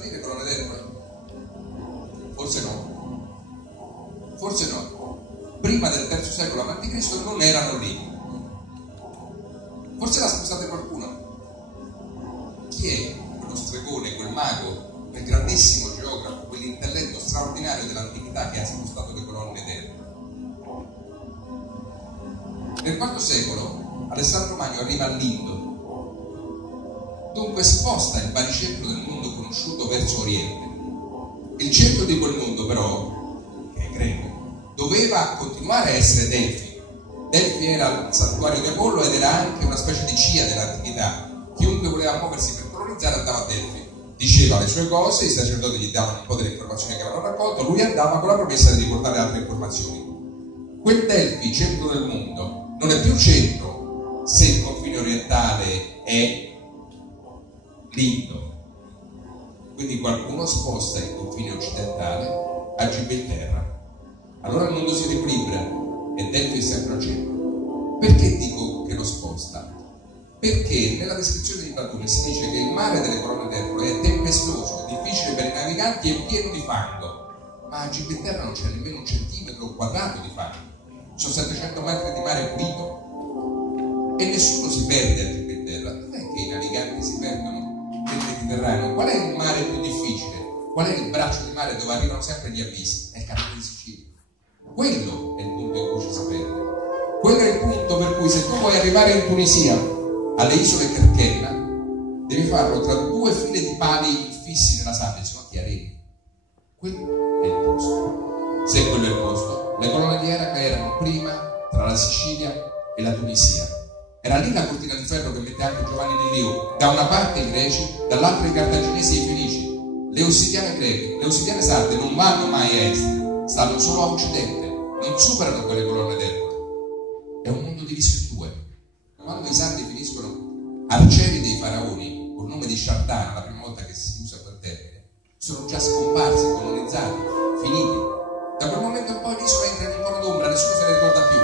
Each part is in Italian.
lì le colonne d'Ercole? Forse no. Forse no. Prima del III secolo a.C. non erano lì. Forse l'ha spostata qualcuno. Chi è quello stregone, quel mago, quel grandissimo geografo, quell'intelletto straordinario dell'antichità che ha spostato le colonne d'Ercole? Nel IV secolo Alessandro Magno arriva all'Indo, dunque sposta il baricentro del mondo conosciuto verso Oriente. Il centro di quel mondo però, che è greco, doveva continuare a essere Delfi. Delfi era il santuario di Apollo ed era anche una specie di CIA dell'antichità. Chiunque voleva muoversi per colonizzare andava a Delfi, diceva le sue cose, i sacerdoti gli davano un po' delle informazioni che avevano raccolto, lui andava con la promessa di riportare altre informazioni. Quel Delfi, centro del mondo, non è più centro se il confine orientale è l'Indo. Quindi qualcuno sposta il confine occidentale a Gibilterra. Allora il mondo si riequilibra e Delfi è sempre al centro. Perché dico che lo sposta? Perché nella descrizione di Platone si dice che il mare delle colonne d'Ercole è tempestoso, difficile per i naviganti e pieno di fango. Ma a Gibilterra non c'è nemmeno un centimetro quadrato di fango. Sono 700 metri di mare pulito e nessuno si perde a Gibilterra. Dov'è che i naviganti si perdono nel Mediterraneo? Qual è il mare più difficile? Qual è il braccio di mare dove arrivano sempre gli abissi? È il Canale di Sicilia. Quello è il punto in cui ci si perde. Quello è il punto per cui se tu vuoi arrivare in Tunisia, alle isole Kerkenna, devi farlo tra due file di pali fissi nella sabbia, se no ti arrivi. Quello è il posto. Se quello è il posto, le colonne di Eracle erano prima tra la Sicilia e la Tunisia. Era lì la cortina di ferro che mette anche Giovanni di Liu. Da una parte i greci, dall'altra i cartaginesi e i fenici. Le ossidiane greche, le ossidiane sarde non vanno mai a est, stanno solo a occidente, non superano quelle colonne d'Ercole. È un mondo diviso in due. Quando i sardi finiscono arcieri dei faraoni, col nome di Shartan, la prima volta che si usa quel termine, sono già scomparsi, colonizzati, finiti. Da quel momento in poi l'isola entra in un cono d'ombra, nessuno se ne ricorda più.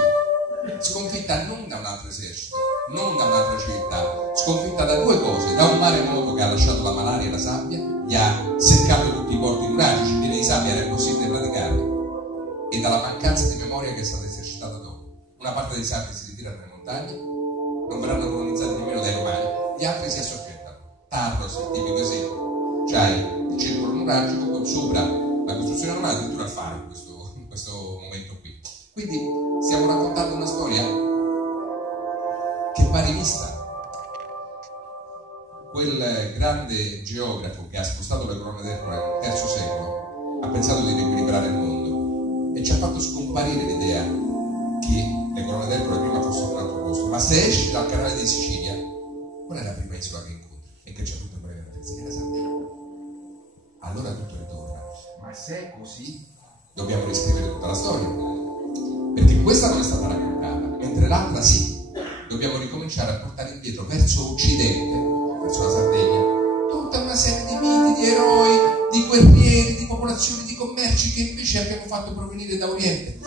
Sconfitta non da un altro esercito, non da un'altra civiltà, sconfitta da due cose: da un mare moto che ha lasciato la malaria e la sabbia, gli ha seccato tutti i porti nuragici, pieni di sabbia, era impossibile praticarli, e dalla mancanza di memoria che è stata esercitata dopo. Una parte dei sardi si ritira nelle montagne, non verranno colonizzati nemmeno dai romani, gli altri si assoggettano. Tarros, il tipico esempio, c'hai il centro nuragico con sopra la costruzione romana, addirittura al fare in questo momento qui. Quindi stiamo raccontando una storia che va rivista. Quel grande geografo che ha spostato le colonne d'Ercole nel III secolo ha pensato di riequilibrare il mondo e ci ha fatto scomparire l'idea che le colonne d'Ercole prima fossero in un altro posto. Ma se esci dal canale di Sicilia, qual è la prima isola che incontri e che c'è tutte quelle grandezze? È la Sabbia. Allora tutto ritorna. Ma se è così, dobbiamo riscrivere tutta la storia, perché questa non è stata raccontata, mentre l'altra sì. Dobbiamo ricominciare a portare indietro verso occidente, verso la Sardegna, tutta una serie di miti, di eroi, di guerrieri, di popolazioni, di commerci che invece abbiamo fatto provenire da Oriente.